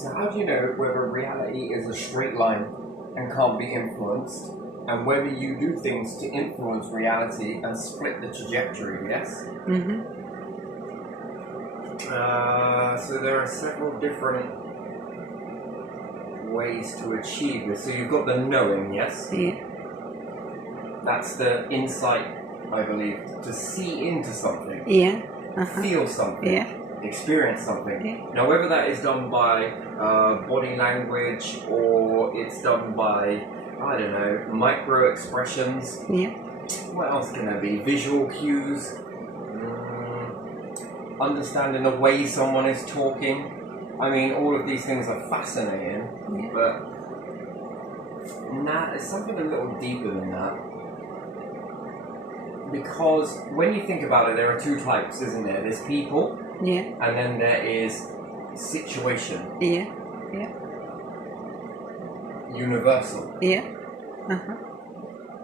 So how do you know whether reality is a straight line and can't be influenced, and whether you do things to influence reality and split the trajectory, yes? Mm-hmm. So there are several different ways to achieve this. So you've got the knowing, yes? Yeah. That's the insight, I believe, to see into something, Yeah. Uh-huh. feel something, Yeah. experience something. Yeah. Now, whether that is done by body language or it's done by, I don't know, micro expressions. Yeah. What else can there be? Visual cues, understanding the way someone is talking. I mean, all of these things are fascinating, Yeah. but it's something a little deeper than that. Because when you think about it, there are two types, isn't there? There's people, Yeah. and then there is situation. Yeah. Yeah. Universal. Yeah. Uh-huh.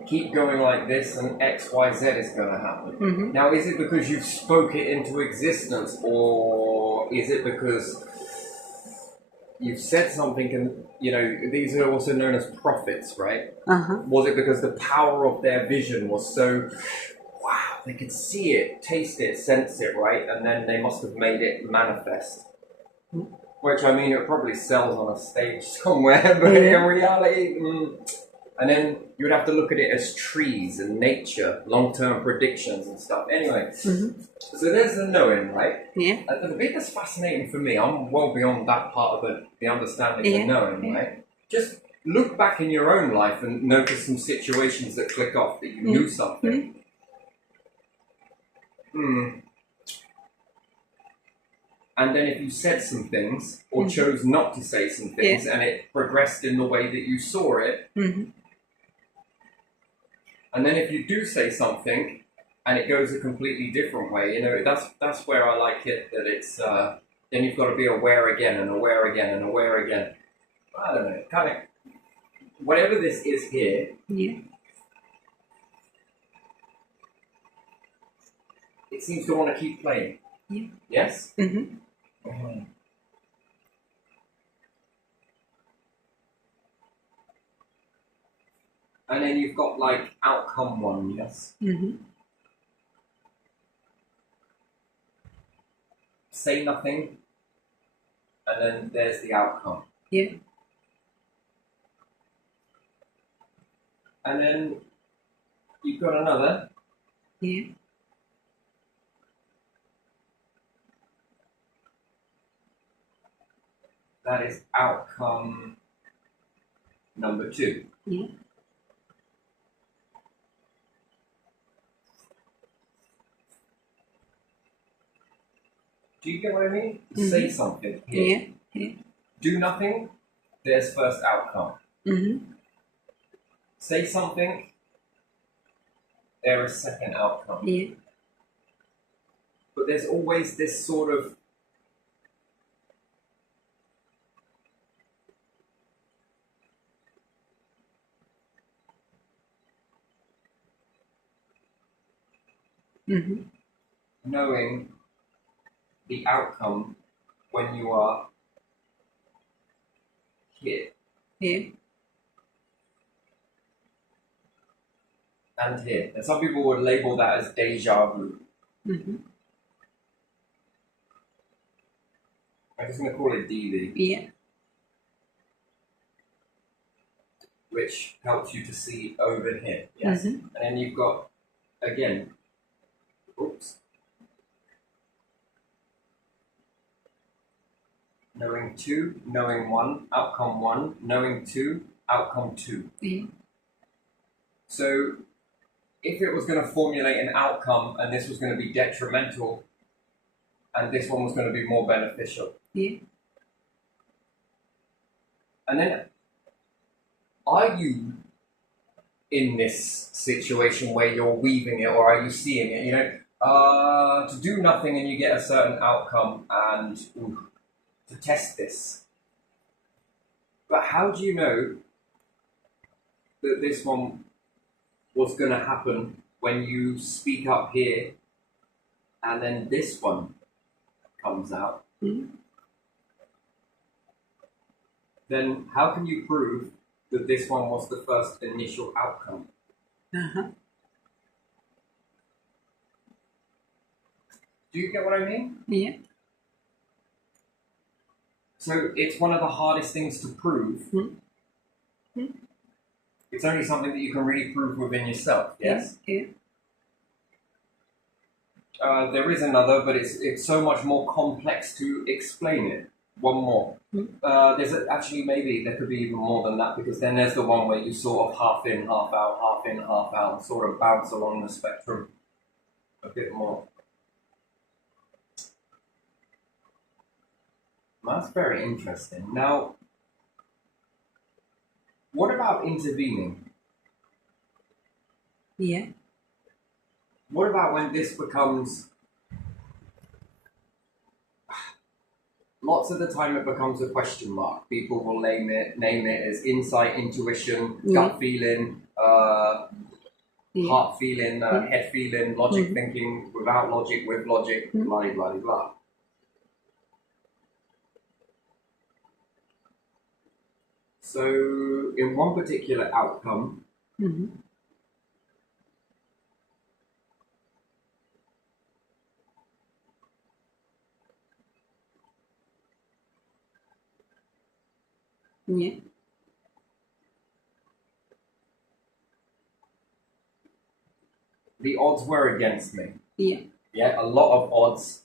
Keep going like this and X, Y, Z is going to happen. Mm-hmm. Now, is it because you've spoke it into existence, or is it because you've said something and, you know, these are also known as prophets, right? Uh-huh. Was it because the power of their vision was so, wow, they could see it, taste it, sense it, right? And then they must have made it manifest. Which, I mean, it probably sells on a stage somewhere, but in reality, and then you would have to look at it as trees and nature, long-term predictions and stuff. Anyway, so there's the knowing, right? Yeah. The bit that's fascinating for me, I'm well beyond that part of the understanding of knowing, right? Just look back in your own life and notice some situations that click off, that you knew something. And then if you said some things, or chose not to say some things, and it progressed in the way that you saw it, and then if you do say something, and it goes a completely different way, you know, that's where I like it, that it's, then you've got to be aware again, and aware again, and aware again. I don't know, kind of, whatever this is here, it seems to want to keep playing. Yes? And then you've got like outcome one, yes? Say nothing, and then there's the outcome. Yeah. And then you've got another. Yeah. That is outcome number 2. Yeah. Do you get what I mean? Say something here. Yeah. Yeah. Do nothing, there's first outcome. Say something, there is second outcome. Yeah. But there's always this sort of knowing the outcome when you are here. Yeah. And here. And some people would label that as deja vu. I'm just going to call it DV. Yeah. Which helps you to see over here. Yes. And then you've got, again, knowing 2, knowing 1, outcome 1, knowing 2, outcome 2. Yeah. So if it was going to formulate an outcome and this was going to be detrimental and this one was going to be more beneficial. Yeah. And then, are you in this situation where you're weaving it, or are you seeing it? You know, to do nothing and you get a certain outcome, and to test this. But how do you know that this one was going to happen when you speak up here and then this one comes out? then how can you prove that this one was the first initial outcome? Uh-huh. Do you get what I mean? Yeah. So it's one of the hardest things to prove. It's only something that you can really prove within yourself, yes? Yeah. There is another, but it's so much more complex to explain it. One more. Actually, maybe there could be even more than that, because then there's the one where you sort of half in, half out, half in, half out, and sort of bounce along the spectrum a bit more. That's very interesting. Now, what about intervening? Yeah. What about when this becomes... Lots of the time it becomes a question mark. People will name it as insight, intuition, gut feeling, heart feeling, head feeling, logic thinking, without logic, with logic, blah, blah, blah, blah. So, in one particular outcome, Yeah. the odds were against me. Yeah. Yeah, a lot of odds.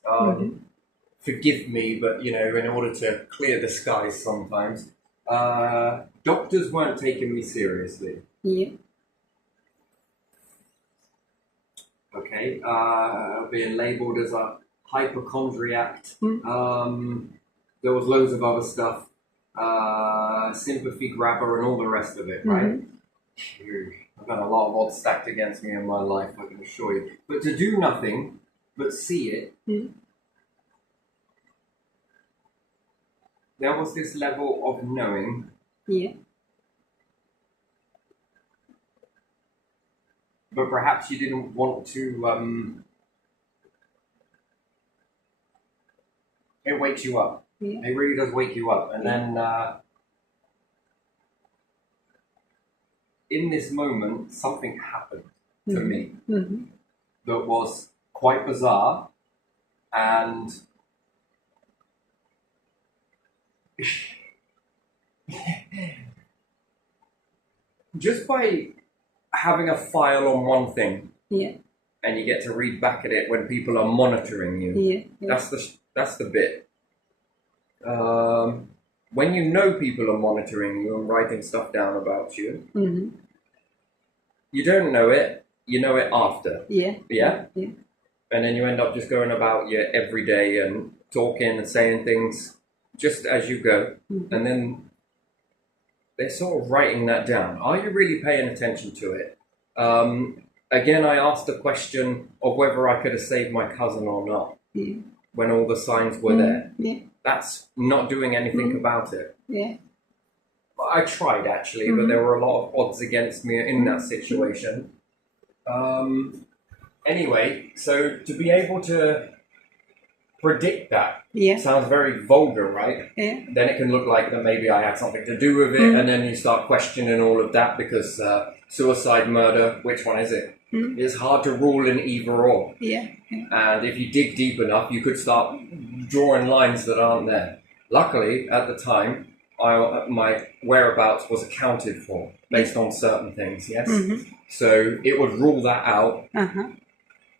Forgive me, but you know, in order to clear the skies sometimes, doctors weren't taking me seriously. Yeah. Okay, being labelled as a hypochondriac. There was loads of other stuff, sympathy grabber and all the rest of it, right? I've got a lot of odds stacked against me in my life, I can assure you. But to do nothing but see it, there was this level of knowing. Yeah. But perhaps you didn't want to. It wakes you up. Yeah. It really does wake you up. And then in this moment, something happened to me that was quite bizarre. And just by having a file on one thing, and you get to read back at it when people are monitoring you. That's the bit. When you know people are monitoring you and writing stuff down about you, you don't know it. You know it after. Yeah. And then you end up just going about your everyday and talking and saying things just as you go, and then they're sort of writing that down. Are you really paying attention to it? Again, I asked the question of whether I could have saved my cousin or not when all the signs were there. That's not doing anything about it. I tried actually, but there were a lot of odds against me in that situation. Anyway, so to be able to predict that sounds very vulgar, right? Then it can look like that maybe I had something to do with it, and then you start questioning all of that because suicide, murder, which one is it? It's hard to rule in either or. And if you dig deep enough, you could start drawing lines that aren't there. Luckily, at the time, my whereabouts was accounted for based on certain things, yes? So it would rule that out.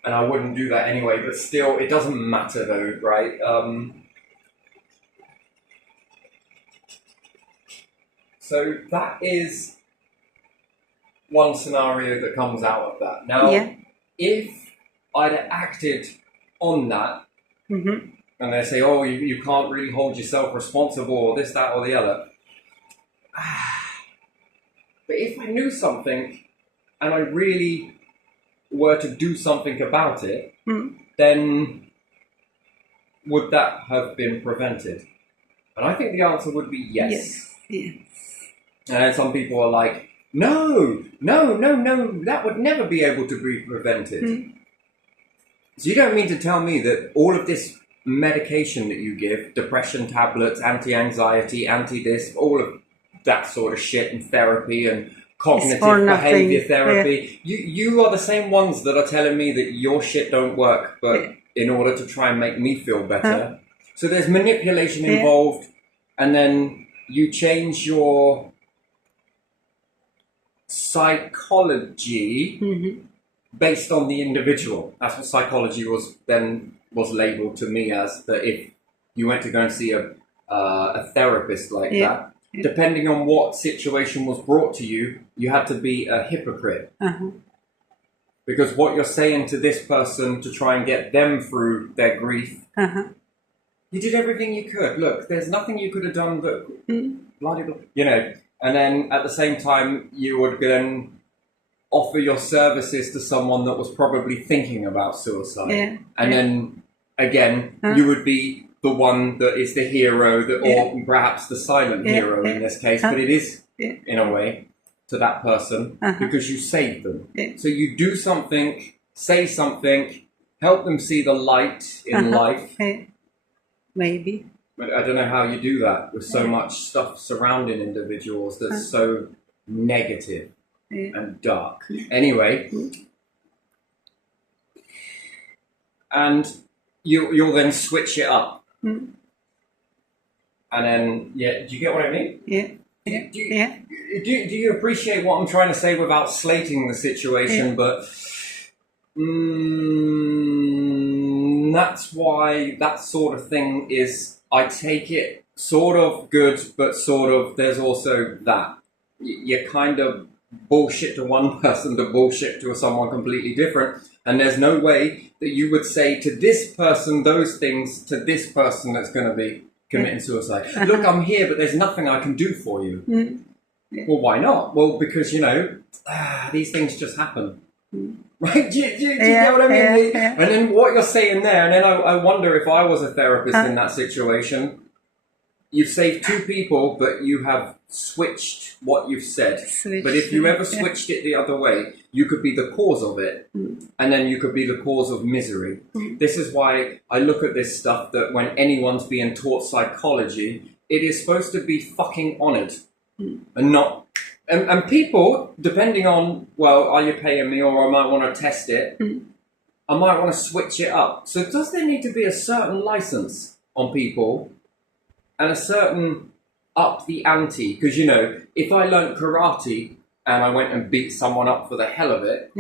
And I wouldn't do that anyway, but still, it doesn't matter though, right? So that is one scenario that comes out of that. Now, if I'd acted on that, and they say, oh, you can't really hold yourself responsible, or this, that, or the other. But if I knew something, and I really were to do something about it, then would that have been prevented? And I think the answer would be yes. And some people are like, no, that would never be able to be prevented. So you don't mean to tell me that all of this medication that you give, depression tablets, anti-anxiety, anti-this, all of that sort of shit, and therapy and cognitive behavior therapy. You are the same ones that are telling me that your shit don't work, but in order to try and make me feel better. So there's manipulation involved, and then you change your psychology based on the individual. That's what psychology was labeled to me as, that if you went to go and see a therapist like that, depending on what situation was brought to you, you had to be a hypocrite. Because what you're saying to this person to try and get them through their grief, you did everything you could. Look, there's nothing you could have done but blah, blah, blah, you know. And then at the same time, you would then offer your services to someone that was probably thinking about suicide. And then again, you would be the one that is the hero, that, or perhaps the silent hero in this case, but it is in a way to that person because you saved them. So you do something, say something, help them see the light in life. Maybe. But I don't know how you do that with so much stuff surrounding individuals that's so negative and dark. Anyway, and you'll then switch it up. And then, do you get what I mean? Do you appreciate what I'm trying to say without slating the situation? But that's why that sort of thing is, I take it sort of good, but sort of, there's also that. You kind of bullshit to one person to bullshit to someone completely different. And there's no way that you would say to this person those things to this person that's going to be committing suicide. Look, I'm here, but there's nothing I can do for you. Well, why not? Well, because, you know, these things just happen. Right? Do you get what I mean? And then what you're saying there, and then I wonder if I was a therapist in that situation, you've saved two people, but you have switched what you've said. But if you ever switched it the other way, you could be the cause of it, and then you could be the cause of misery. This is why I look at this stuff, that when anyone's being taught psychology, it is supposed to be fucking honoured, and not... And people, depending on, well, are you paying me, or I might want to test it, I might want to switch it up. So does there need to be a certain license on people and a certain up the ante? Because, you know, if I learnt karate and I went and beat someone up for the hell of it,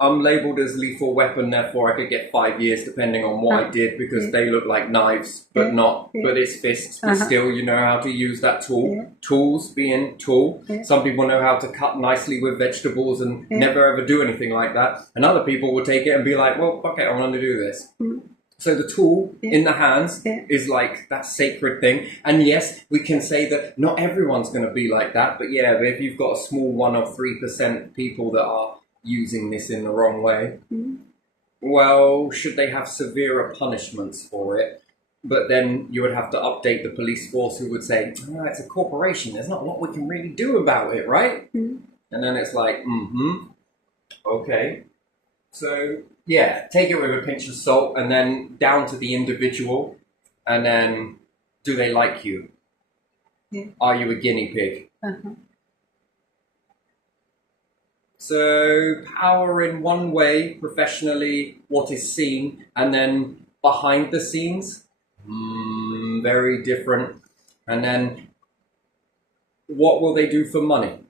I'm labelled as lethal weapon, therefore I could get 5 years depending on what I did, because they look like knives, but not, but it's fists, but still you know how to use that tool. Tools being tool. Some people know how to cut nicely with vegetables and never ever do anything like that. And other people will take it and be like, well, fuck it, I want to do this. So the tool in the hands is like that sacred thing. And yes, we can say that not everyone's going to be like that. But yeah, if you've got a small 1 or 3% people that are using this in the wrong way, well, should they have severer punishments for it? But then you would have to update the police force, who would say, oh, it's a corporation, there's not a lot we can really do about it, right? And then it's like, okay. So, yeah, take it with a pinch of salt, and then down to the individual, and then, do they like you? Are you a guinea pig? So, power in one way, professionally, what is seen, and then behind the scenes, very different. And then, what will they do for money?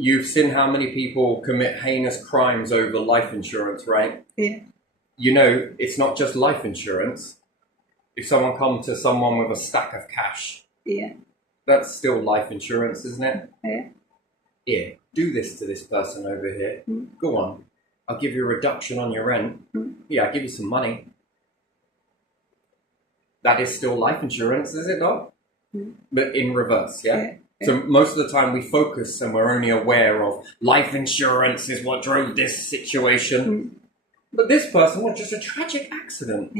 You've seen how many people commit heinous crimes over life insurance, right? You know, it's not just life insurance. If someone comes to someone with a stack of cash, that's still life insurance, isn't it? Here, do this to this person over here. Go on. I'll give you a reduction on your rent. Yeah, I'll give you some money. That is still life insurance, is it not? But in reverse, So most of the time we focus and we're only aware of life insurance is what drove this situation. But this person was just a tragic accident.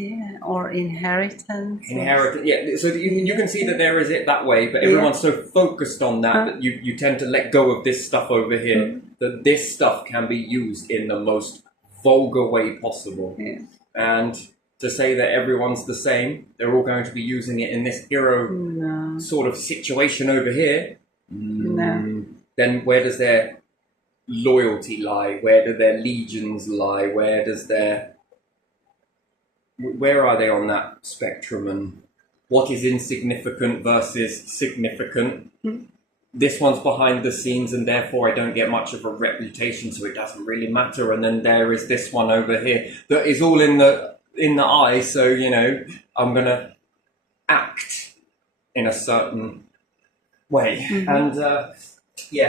Or inheritance. So you can see that there is it that way, but everyone's so focused on that that you tend to let go of this stuff over here, that this stuff can be used in the most vulgar way possible. And to say that everyone's the same. They're all going to be using it in this hero No. sort of situation over here. No. Then where does their loyalty lie? Where do their legions lie? Where are they on that spectrum, and what is insignificant versus significant? This one's behind the scenes, and therefore I don't get much of a reputation, so it doesn't really matter. And then there is this one over here that is all in the eye, so I'm gonna act in a certain way. And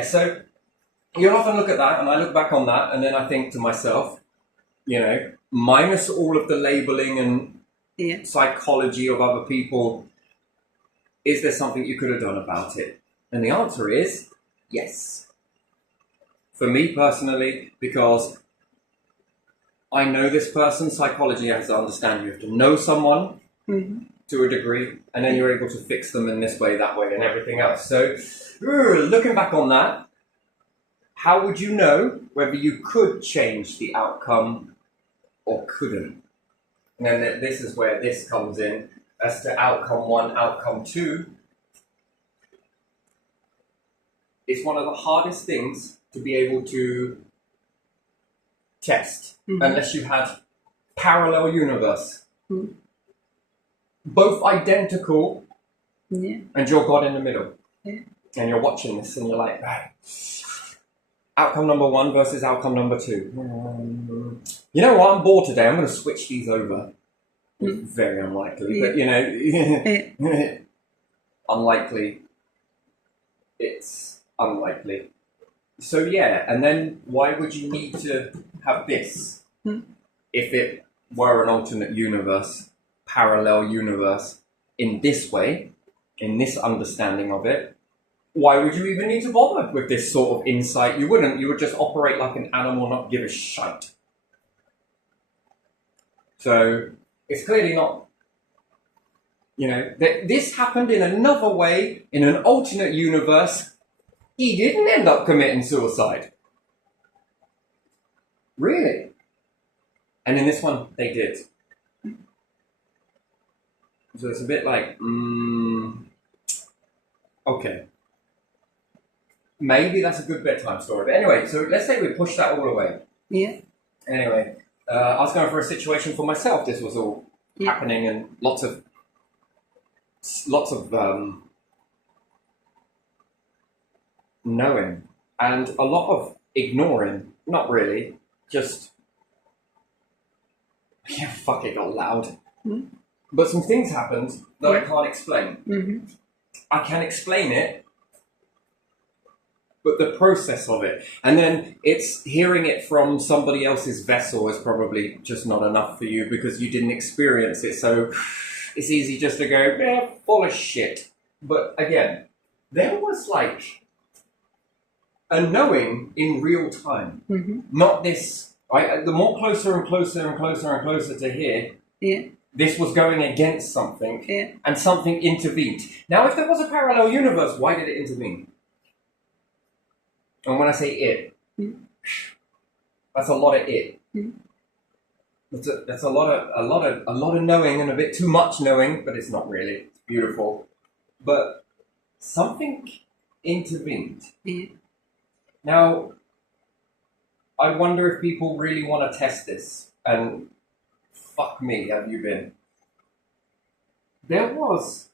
so you'll often look at that, and I look back on that, and then I think to myself, minus all of the labeling and psychology of other people, is there something you could have done about it? And the answer is yes. For me personally, because I know this person's psychology, I have to understand you have to know someone to a degree, and then you're able to fix them in this way, that way, and everything else. So, looking back on that, how would you know whether you could change the outcome or couldn't? And then this is where this comes in as to outcome 1, outcome 2. It's one of the hardest things to be able to test unless you had parallel universe. Both identical, and you're God in the middle. And you're watching this and you're like, right, outcome number 1 versus outcome number 2. You know what? I'm bored today. I'm going to switch these over. Very unlikely, but unlikely. It's unlikely. So and then why would you need to have this if it were an alternate universe, parallel universe, in this way, in this understanding of it? Why would you even need to bother with this sort of insight? You wouldn't. You would just operate like an animal, not give a shite. So it's clearly not, that this happened in another way, in an alternate universe. He didn't end up committing suicide. Really? And in this one, they did. So it's a bit like, okay. Maybe that's a good bedtime story. But anyway, so let's say we push that all away. Anyway, I was going for a situation for myself. This was all happening, and lots of knowing and a lot of ignoring. Not really, just fuck, it got loud. But some things happened that I can't explain. I can explain it, but the process of it, and then it's hearing it from somebody else's vessel is probably just not enough for you because you didn't experience it. So it's easy just to go, full of shit. But again, there was like a knowing in real time, not this. The more closer and closer and closer and closer to here, this was going against something, and something intervened. Now, if there was a parallel universe, why did it intervene? And when I say it, that's a lot of it. That's a lot of knowing, and a bit too much knowing, but it's not really. It's beautiful, but something intervened. Now, I wonder if people really want to test this, and fuck me, have you been? There was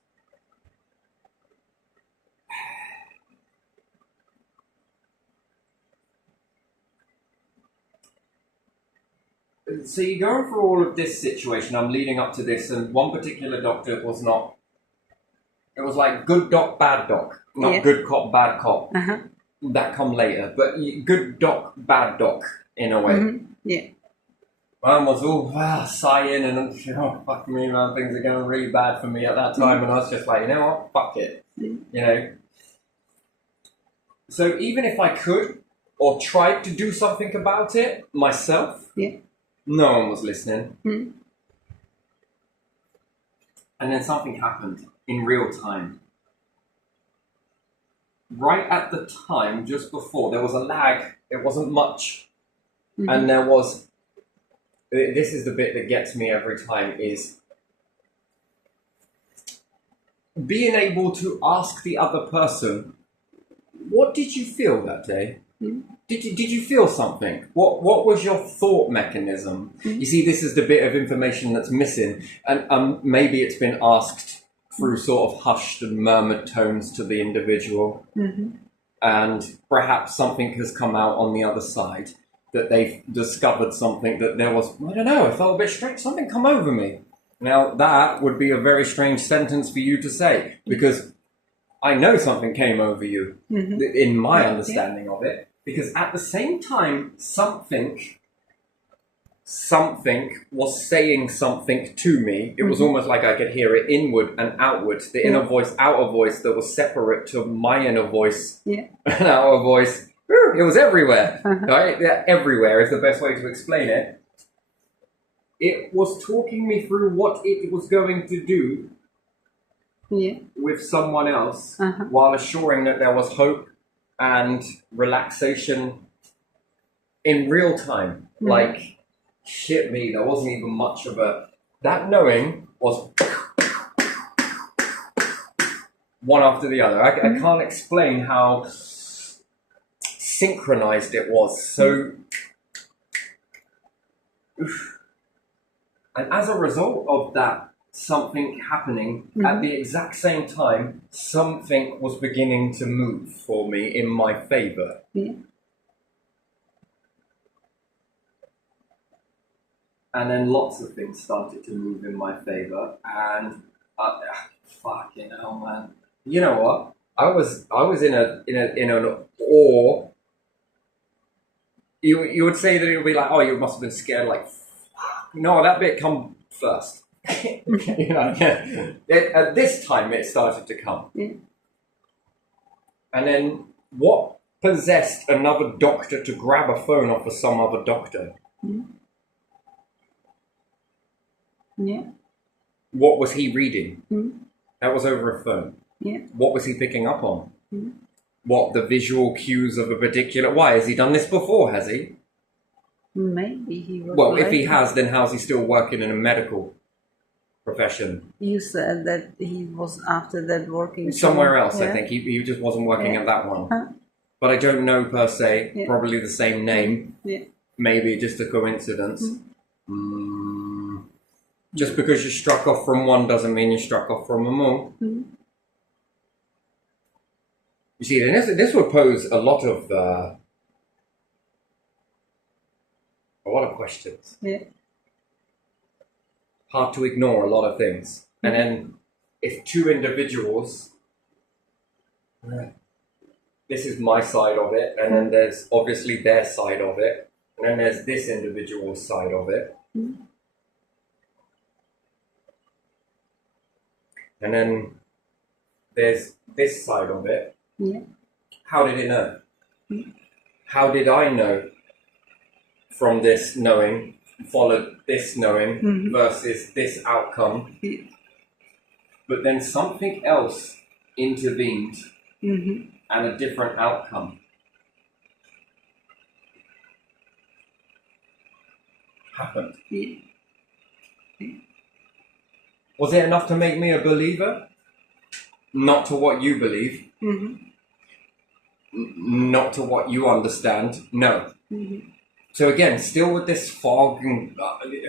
so you're going through all of this situation. I'm leading up to this, and one particular doctor was not. It was like good doc, bad doc, not good cop, bad cop. That come later, but good doc, bad doc in a way. Mine was all sighing and fuck me, man, things are going really bad for me at that time, and I was just like, you know what, fuck it, So even if I could or tried to do something about it myself, no one was listening. And then something happened in real time. Right at the time, just before, there was a lag. It wasn't much. And there was this is the bit that gets me every time, is being able to ask the other person, what did you feel that day? Did you feel something? What was your thought mechanism? You see, this is the bit of information that's missing, and maybe it's been asked through sort of hushed and murmured tones to the individual, and perhaps something has come out on the other side, that they've discovered something, that there was, I don't know, I felt a bit strange, something come over me. Now that would be a very strange sentence for you to say, because I know something came over you, in my understanding of it, because at the same time, something was saying something to me. It was almost like I could hear it inward and outward, the inner voice, outer voice that was separate to my inner voice and outer voice. It was everywhere, right? Yeah, everywhere is the best way to explain it. It was talking me through what it was going to do with someone else, while assuring that there was hope and relaxation in real time. Like, shit me, there wasn't even much of a... That knowing was one after the other. I can't explain how synchronized it was. So... And as a result of that, something happening at the exact same time, something was beginning to move for me in my favor. And then lots of things started to move in my favor, and fucking hell, man. You know what? I was in an awe. You would say that it would be like, oh, you must have been scared, like. No, that bit come first. You know, at this time it started to come. And then what possessed another doctor to grab a phone off of some other doctor? What was he reading? That was over a phone. What was he picking up on? What, the visual cues of a particular... Why, has he done this before, has he? Maybe he was. Well, if he has, then how's he still working in a medical profession? You said that he was after that working somewhere else. I think he just wasn't working at that one. But I don't know per se. Probably the same name. Maybe just a coincidence. Just because you struck off from one doesn't mean you struck off from them all. You see, this would pose a lot of questions. Hard to ignore a lot of things. And then if two individuals, this is my side of it, and then there's obviously their side of it, and then there's this individual's side of it. And then there's this side of it. How did it know? How did I know from this knowing, followed this knowing versus this outcome? But then something else intervened and a different outcome happened. Was it enough to make me a believer? Not to what you believe. Not to what you understand. No. So again, still with this fog and...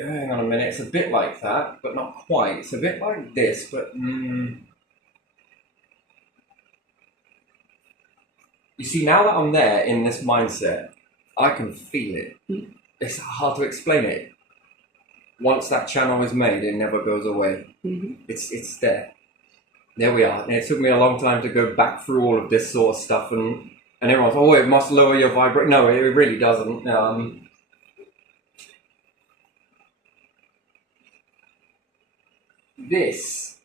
hang on a minute, it's a bit like that, but not quite. It's a bit like this, but... You see, now that I'm there in this mindset, I can feel it. It's hard to explain it. Once that channel is made, it never goes away. It's there. There we are. And it took me a long time to go back through all of this sort of stuff, and everyone's, oh, it must lower your vibration. No, it really doesn't. This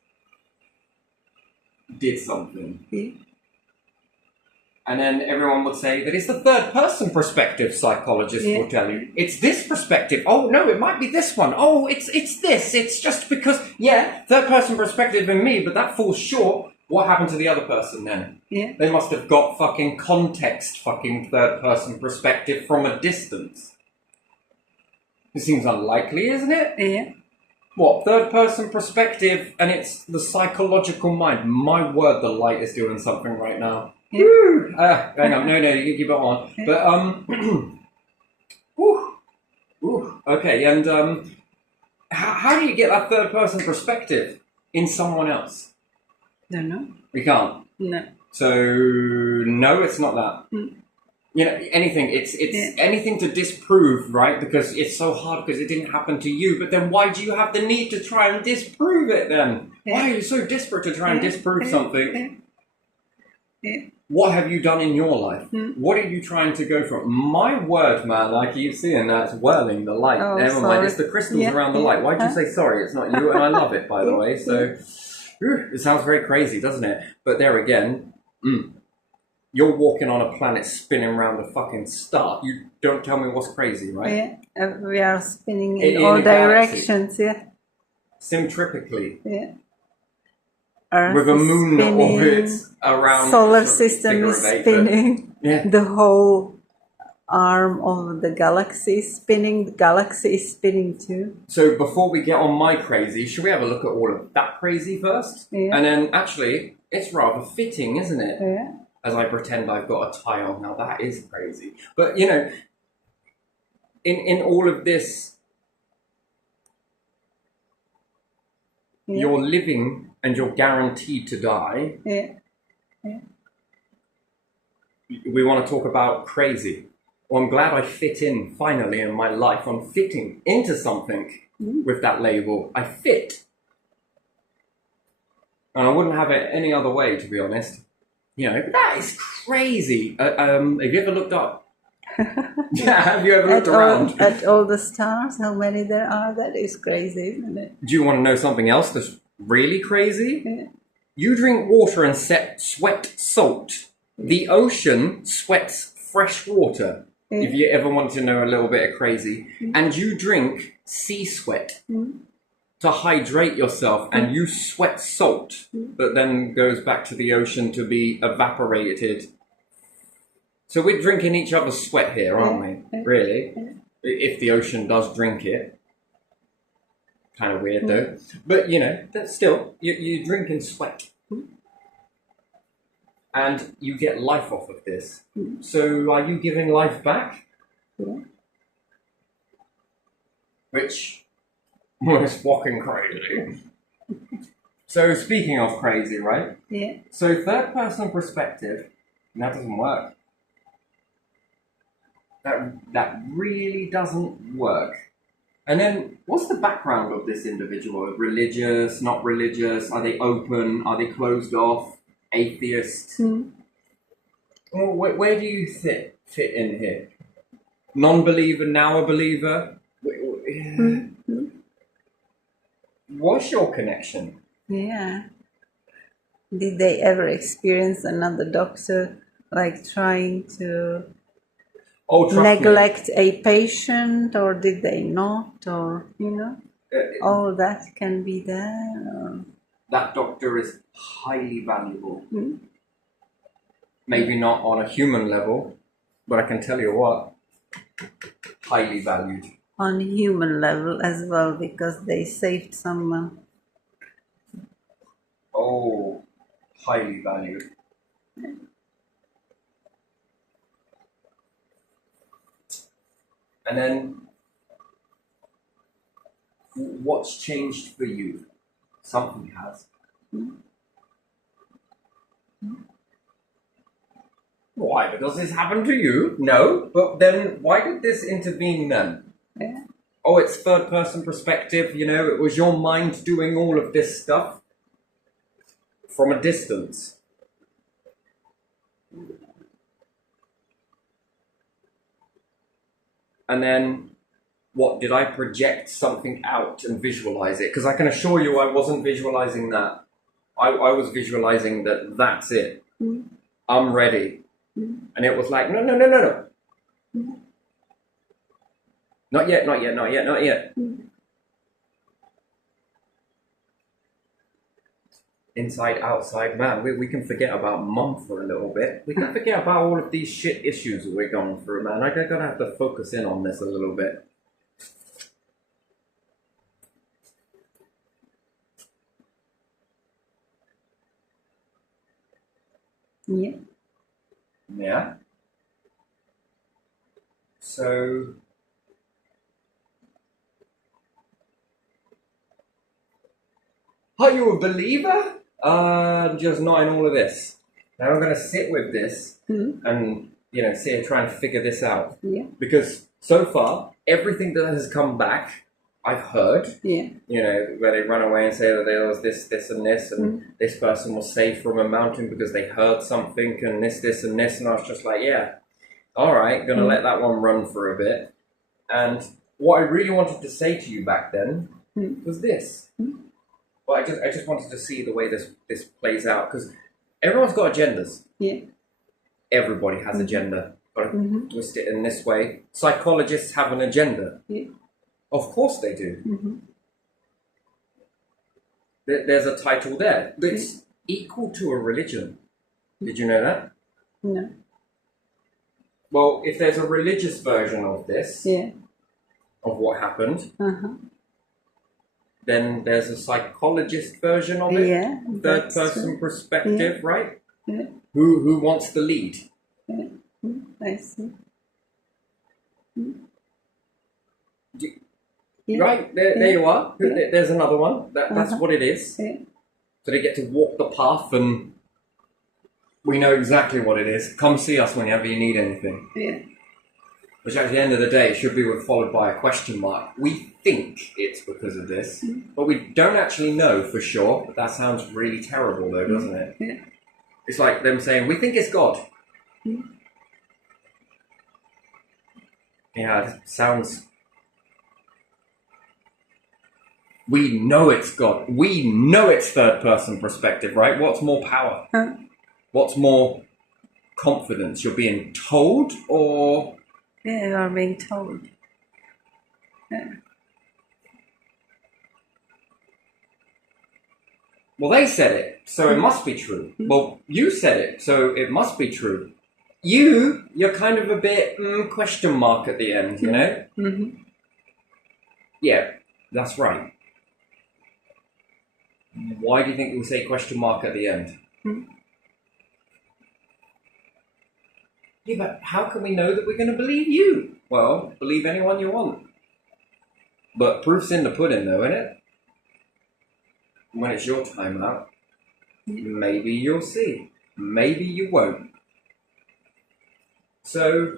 did something. And then everyone would say that it's the third person perspective, psychologists will tell you. It's this perspective. Oh, no, it might be this one. Oh, it's this. It's just because, third person perspective in me, but that falls short. What happened to the other person then? They must have got fucking context, fucking third person perspective from a distance. It seems unlikely, isn't it? Yeah. What, third person perspective, and it's the psychological mind. My word, the light is doing something right now. Yeah. Woo! Hang on, no, you can keep it on. Yeah. But, whew, okay, and how do you get that third person perspective in someone else? Don't know. We can't. No. So, no, it's not that. Mm. You know, anything, it's anything to disprove, right? Because it's so hard because it didn't happen to you. But then why do you have the need to try and disprove it then? Yeah. Why are you so desperate to try and disprove something? Yeah. What have you done in your life? Mm. What are you trying to go for? My word, man, I keep seeing that's whirling the light. Oh, Never mind, sorry. it's the crystals Yeah, around the light. Why'd you say sorry? It's not you, and I love it, by the way. So, it sounds very crazy, doesn't it? But there again, you're walking on a planet spinning around a fucking star. You don't tell me what's crazy, right? Yeah. We are spinning In in all a galaxy. directions. Yeah. Centripically. Yeah. Earth With a is moon spinning, orbits around. solar the system figure is of eight, but- spinning. Yeah. The whole arm of the galaxy is spinning. The galaxy is spinning too. So before we get on my crazy, should we have a look at all of that crazy first? Yeah. And then actually, it's rather fitting, isn't it? Yeah. As I pretend I've got a tie on now, that is crazy. But you know, in all of this, Yeah. you're living and you're guaranteed to die. Yeah. We want to talk about crazy. Well, I'm glad I fit in finally in my life. I'm fitting into something with that label. I fit. And I wouldn't have it any other way, to be honest. You know, that is crazy. Have you ever looked up? Have you ever looked around? At all the stars, how many there are? That is crazy, isn't it? Do you want to know something else that's really crazy? Yeah. You drink water and sweat salt. The ocean sweats fresh water. Yeah. If you ever want to know a little bit of crazy. And you drink sea sweat to hydrate yourself, and you sweat salt that then goes back to the ocean to be evaporated. So we're drinking each other's sweat here, aren't we? Really? If the ocean does drink it. Kind of weird though. But you know, that's still, you're drinking sweat. And you get life off of this. So are you giving life back? Yeah. Which was fucking crazy. So speaking of crazy, right? Yeah. So third person perspective, that doesn't work. That really doesn't work. And then what's the background of this individual? Religious, not religious? Are they open? Are they closed off? Atheist? Well, where do you fit in here? Non-believer, now a believer? What's your connection? Yeah. Did they ever experience another doctor like trying to Trust neglect a patient, or did they not, or all that can be there? Or... That doctor is highly valuable. Maybe not on a human level, but I can tell you what, highly valued. On human level as well, because they saved someone. Oh, highly valued. And then, what's changed for you? Something has. Why? Because this happened to you? No. But then, why did this intervene then? Yeah. Oh, it's third person perspective, it was your mind doing all of this stuff from a distance. And then, what, did I project something out and visualize it? Because I can assure you I wasn't visualizing that. I was visualizing that that's it. I'm ready. And it was like, no. Not yet. Inside, outside, man, we can forget about mum for a little bit. We can forget about all of these shit issues that we're going through, man. I'm gonna have to focus in on this a little bit. Yeah. Yeah. So, are you a believer? Just not in all of this. Now I'm going to sit with this and, sit and try and figure this out. Yeah. Because so far, everything that has come back, I've heard. Yeah. Where they run away and say that there was this, and this, and this person was saved from a mountain because they heard something, and this, and this. And I was just like, yeah, all right, going to let that one run for a bit. And what I really wanted to say to you back then was this. But I just wanted to see the way this plays out, because everyone's got agendas. Yeah. Everybody has agenda. Got to twist it in this way. Psychologists have an agenda. Yeah. Of course they do. There's a title there that's equal to a religion. Did you know that? No. Well, if there's a religious version of this, of what happened, then there's a psychologist version of it. Yeah. Third person perspective, right? Yeah. Who wants the lead? Yeah. I see. Right, there you are. There's another one. That's what it is. Yeah. So they get to walk the path, and we know exactly what it is. Come see us whenever you need anything. Yeah. Which at the end of the day should be followed by a question mark. We think it's because of this, but we don't actually know for sure. But that sounds really terrible though, doesn't it? Yeah. It's like them saying, we think it's God. Yeah, it sounds... We know it's God. We know it's third person perspective, right? What's more power? What's more confidence? You're being told, or... Yeah, you are being told. Yeah. Well, they said it, so it must be true. Well, you said it, so it must be true. You're kind of a bit question mark at the end, you know? Yeah, that's right. Why do you think we say question mark at the end? Yeah, but how can we know that we're going to believe you? Well, believe anyone you want. But proof's in the pudding, though, isn't it? When it's your time out, maybe you'll see. Maybe you won't. So,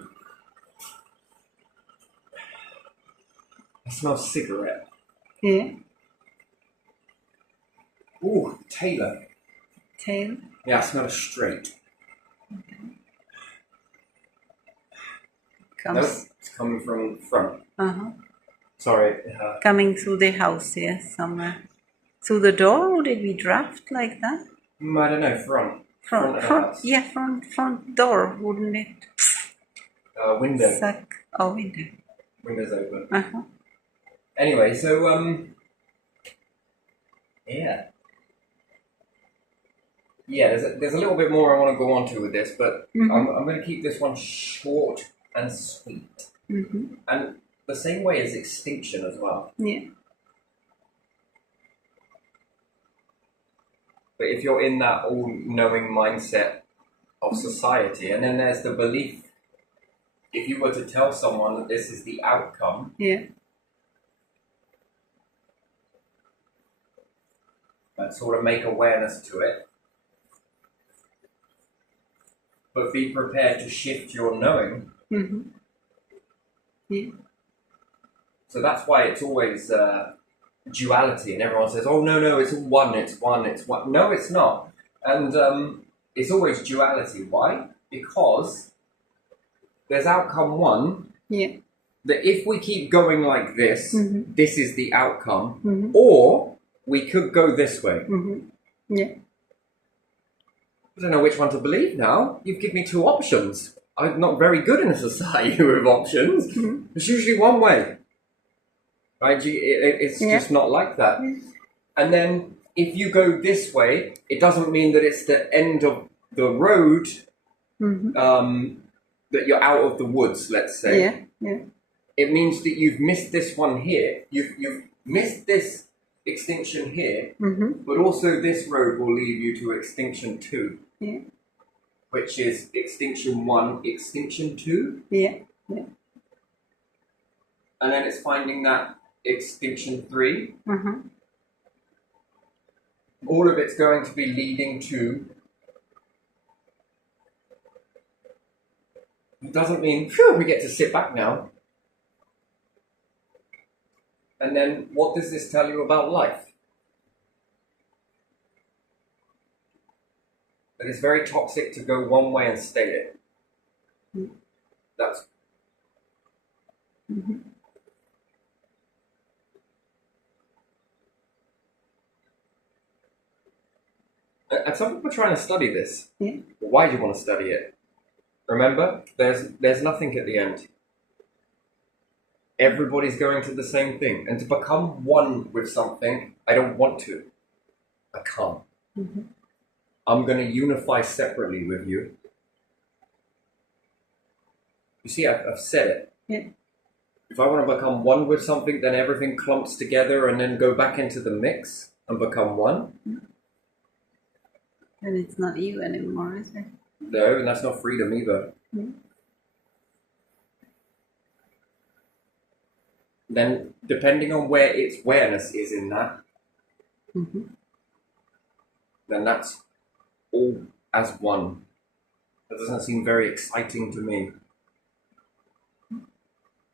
I smell cigarette. Yeah. Ooh, Taylor. Tail. Yeah, I smell a straight. Comes. Nope, it's coming from front. Sorry. Coming through the house, yes, somewhere. Through the door? Would it be draft like that? I don't know, front. Front of the Front, house. yeah, front door, wouldn't it? Window. Suck. Oh, window. Window's open. Anyway, so, yeah. Yeah, there's a little bit more I want to go on to with this, but I'm going to keep this one short and sweet. And the same way as extinction as well. Yeah. But if you're in that all-knowing mindset of society, and then there's the belief, if you were to tell someone that this is the outcome, and sort of make awareness to it, but be prepared to shift your knowing. Yeah. So that's why it's always duality, and everyone says, oh, no, it's one, it's one, it's one. No, it's not. And it's always duality. Why? Because there's outcome one, that if we keep going like this, this is the outcome, or we could go this way. Yeah. I don't know which one to believe now. You've given me two options. I'm not very good in a society with options. It's usually one way. Right? It's just not like that. And then if you go this way, it doesn't mean that it's the end of the road, that you're out of the woods, let's say. Yeah. It means that you've missed this one here. You've missed this extinction here, but also this road will lead you to extinction too. Yeah. which is extinction 1, extinction 2. Yeah. Yeah. And then it's finding that extinction 3. Uh-huh. All of it's going to be leading to. It doesn't mean, phew, we get to sit back now. And then what does this tell you about life? That it's very toxic to go one way and stay it. That's. Mm-hmm. And some people are trying to study this. Yeah. Why do you want to study it? Remember, there's nothing at the end. Everybody's going to the same thing. And to become one with something, I don't want to. I can't. Mm-hmm. I'm going to unify separately with you. You see, I've said it. Yeah. If I want to become one with something, then everything clumps together and then go back into the mix and become one. And it's not you anymore, is it? No, and that's not freedom either. Mm. Then, depending on where its awareness is in that, Mm-hmm. then that's all as one. That doesn't seem very exciting to me.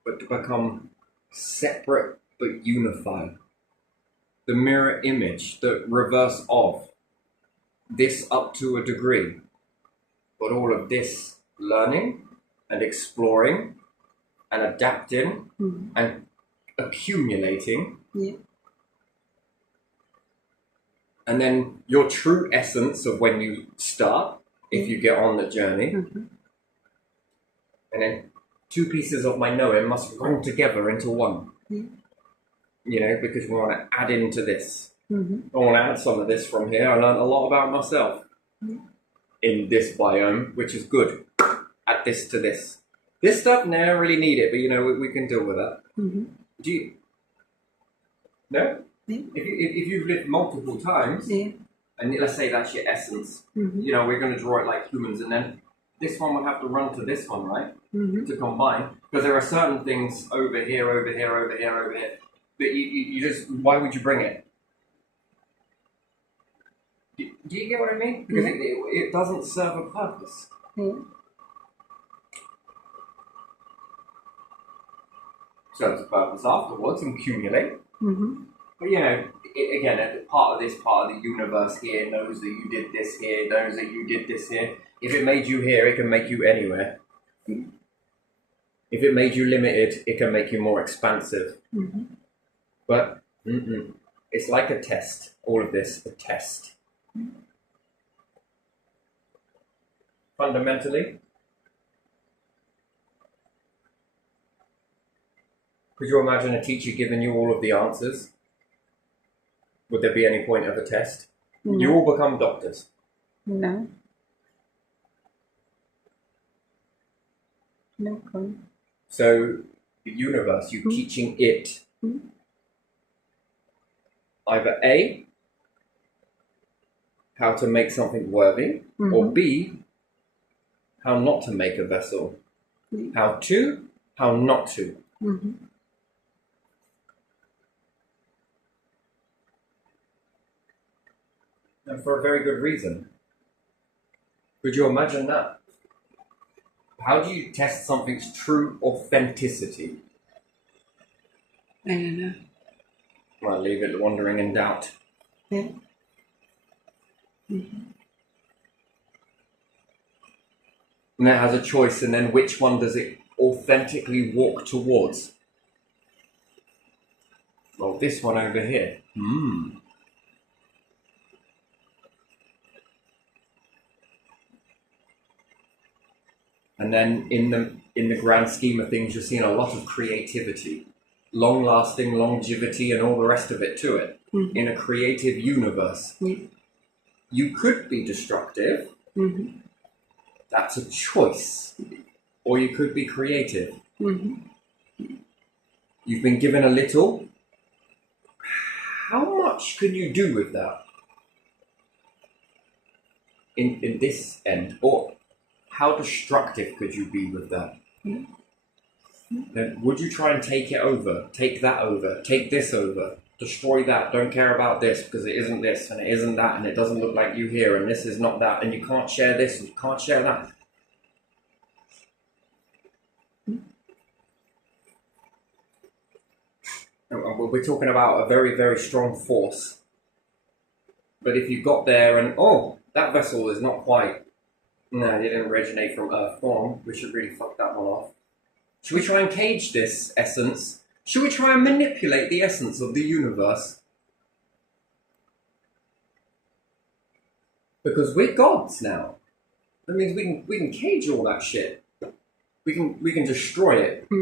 But to become separate but unified, the mirror image, the reverse of this up to a degree, but all of this learning and exploring and adapting Mm-hmm. and accumulating, Yeah. and then your true essence of when you start, if you get on the journey, Mm-hmm. and then two pieces of my knowing must run together into one. Yeah. You know, because we want to add into this. Mm-hmm. I want to add some of this from here. I learned a lot about myself in this biome, which is good. Add this to this. This stuff, no, I don't really need it, but you know, we can deal with that. Mm-hmm. Do you? No? Yeah. If you've lived multiple times, Yeah. and let's say that's your essence, Mm-hmm. you know, we're going to draw it like humans, and then this one would have to run to this one, right? Mm-hmm. To combine, because there are certain things over here, over here, over here, over here, that you just, why would you bring it? Do you get what I mean? Because it doesn't serve a purpose. Yeah. Serves a purpose afterwards and accumulate. Mm-hmm. But you know, again, part of this part of the universe here knows that you did this here, knows that you did this here. If it made you here, it can make you anywhere. If it made you limited, it can make you more expansive. Mm-hmm. But it's like a test. All of this, a test. Fundamentally, could you imagine a teacher giving you all of the answers? Would there be any point of a test? No. You all become doctors. No. No point. So the universe, you're teaching it either A, how to make something worthy, or B, how not to make a vessel. How to, how not to. Mm-hmm. And for a very good reason. Could you imagine that? How do you test something's true authenticity? I don't know. Well, leave it wandering in doubt. Yeah. Mm-hmm. And it has a choice, and then which one does it authentically walk towards? Well, this one over here. And then in the grand scheme of things, you're seeing a lot of creativity, long-lasting longevity, and all the rest of it to it. Mm-hmm. In a creative universe. Yeah. You could be destructive. Mm-hmm. That's a choice. Or you could be creative. Mm-hmm. You've been given a little. How much can you do with that? In this end? Or how destructive could you be with that? Then would you try and take it over, take that over, take this over, destroy that, don't care about this because it isn't this and it isn't that and it doesn't look like you here and this is not that and you can't share this and you can't share that? We're talking about a very, very strong force. But if you got there and, oh, that vessel is not quite, no, it didn't originate from Earth form, we should really fuck that one off. Should we try and cage this essence? Should we try and manipulate the essence of the universe? Because we're gods now. That means we can cage all that shit. We can destroy it. I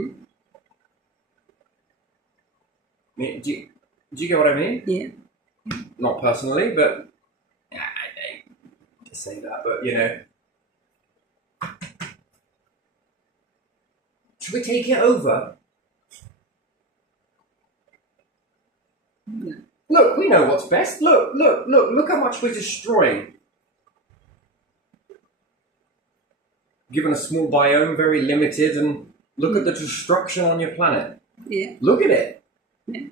mean, do you get what I mean? Yeah. Not personally, but I to say that, but you know. Should we take it over? Yeah. Look, we know what's best. Look how much we're destroying. Given a small biome, very limited, and look at the destruction on your planet. Yeah. Look at it. Yeah.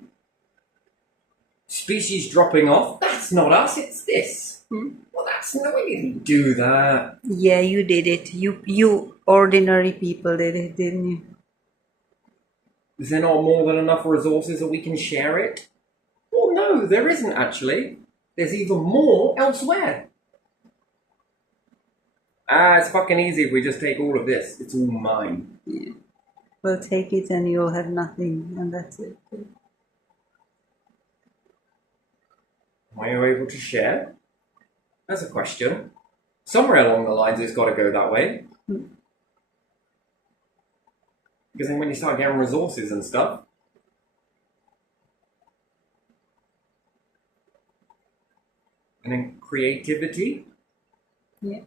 Species dropping off. That's not us, it's this. Well, that's no, we didn't do that. Yeah, you did it. You ordinary people did it, didn't you? Is there not more than enough resources that we can share it? Well, no, there isn't actually. There's even more elsewhere. It's fucking easy if we just take all of this. It's all mine. Yeah. Well, take it and you'll have nothing, and that's it. Are you able to share? That's a question. Somewhere along the lines, it's got to go that way. Because then when you start getting resources and stuff, and then creativity, Yeah.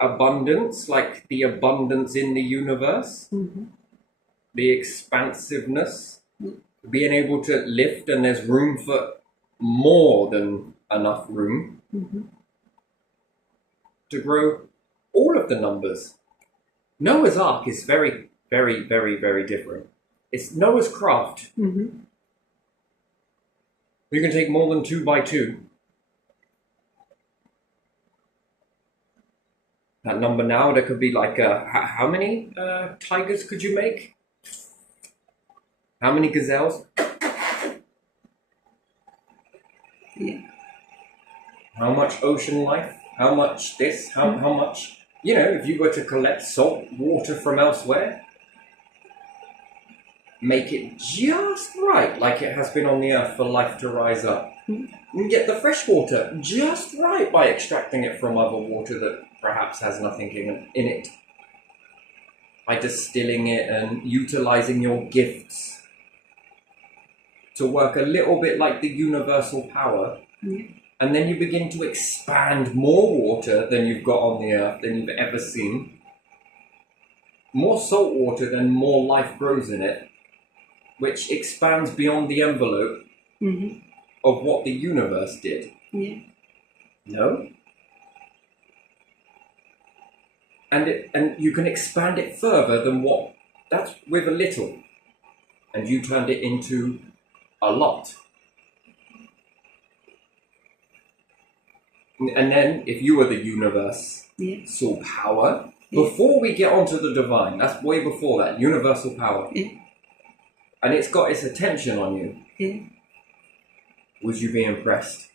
abundance, like the abundance in the universe, the expansiveness, being able to lift, and there's room for more than enough room to grow all of the numbers. Noah's Ark is very, very, very, very different. It's Noah's craft. You can take more than 2 by 2. That number now, there could be like, how many tigers could you make? How many gazelles? Yeah. How much ocean life? How much this? How much? You know, if you were to collect salt water from elsewhere, make it just right, like it has been on the earth for life to rise up. And get the fresh water just right by extracting it from other water that perhaps has nothing in it. By distilling it and utilizing your gifts to work a little bit like the universal power. And then you begin to expand more water than you've got on the earth, than you've ever seen. More salt water than more life grows in it, which expands beyond the envelope of what the universe did. Yeah. No? And you can expand it further than what, that's with a little. And you turned it into a lot. And then, if you were the universe, saw power, before we get onto the divine, that's way before that, universal power, and it's got its attention on you, would you be impressed?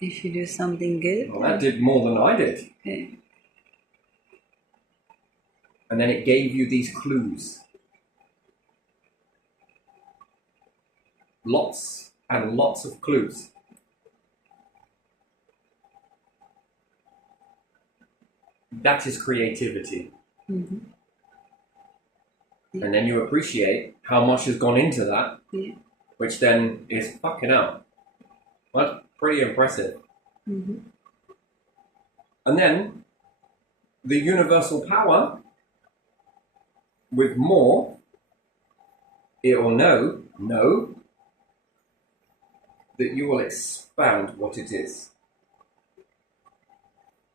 If you do something good. Well, that did more than I did. And then it gave you these clues. Lots and lots of clues. That is creativity. And then you appreciate how much has gone into that, which then is fucking out. Well, pretty impressive. And then the universal power, with more, it will know that you will expand what it is.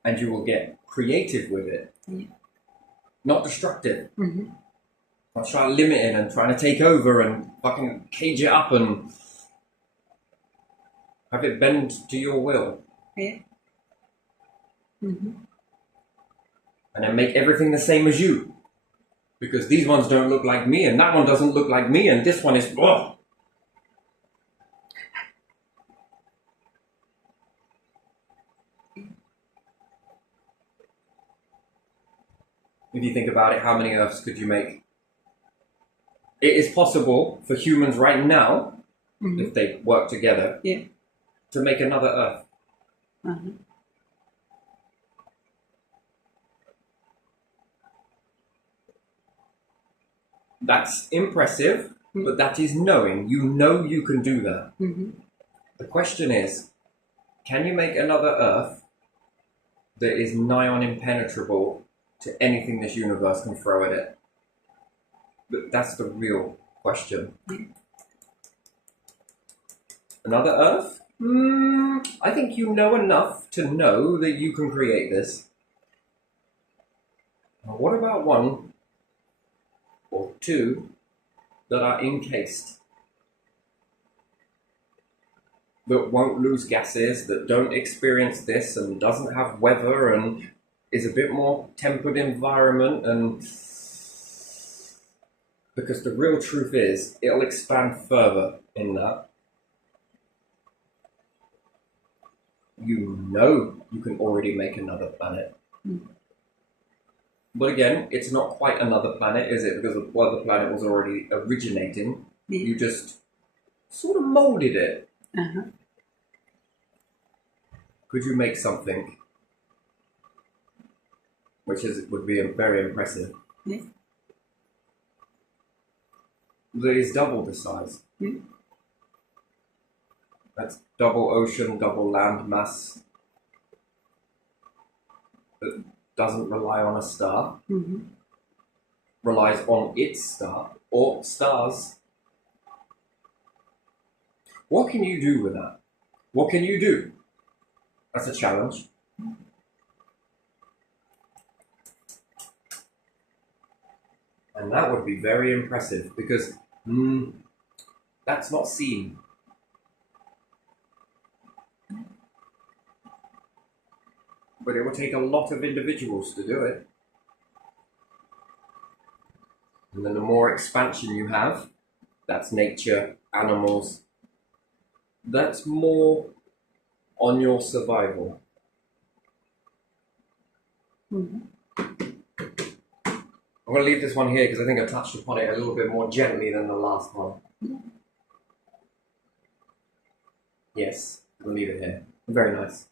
and you will get creative with it. Yeah. Not destructive. Mm-hmm. Not trying to limit it and trying to take over and fucking cage it up and have it bend to your will. Yeah. Mm-hmm. And then make everything the same as you. Because these ones don't look like me, and that one doesn't look like me, and this one is... Oh. If you think about it, how many Earths could you make? It is possible for humans right now, Mm-hmm. if they work together, Yeah. to make another Earth. Uh-huh. That's impressive, but that is knowing. You know you can do that. Mm-hmm. The question is, can you make another Earth that is nigh on impenetrable to anything this universe can throw at it? That's the real question. Another Earth? I think you know enough to know that you can create this. Now, what about one or two that are encased? That won't lose gases, that don't experience this and doesn't have weather and is a bit more tempered environment, and because the real truth is it'll expand further in that. You know you can already make another planet. But again, it's not quite another planet, is it? Because the other planet was already originating. Yeah. You just sort of molded it. Uh-huh. Could you make something would be very impressive? Yeah. That is double the size. Yeah. That's double ocean, double land mass. That doesn't rely on a star. Mm-hmm. Relies on its star or stars. What can you do with that? What can you do? That's a challenge. And that would be very impressive because that's not seen. But it will take a lot of individuals to do it. And then the more expansion you have, that's nature, animals, that's more on your survival. Mm-hmm. I'm going to leave this one here because I think I touched upon it a little bit more gently than the last one. Yes, we'll leave it here. Very nice.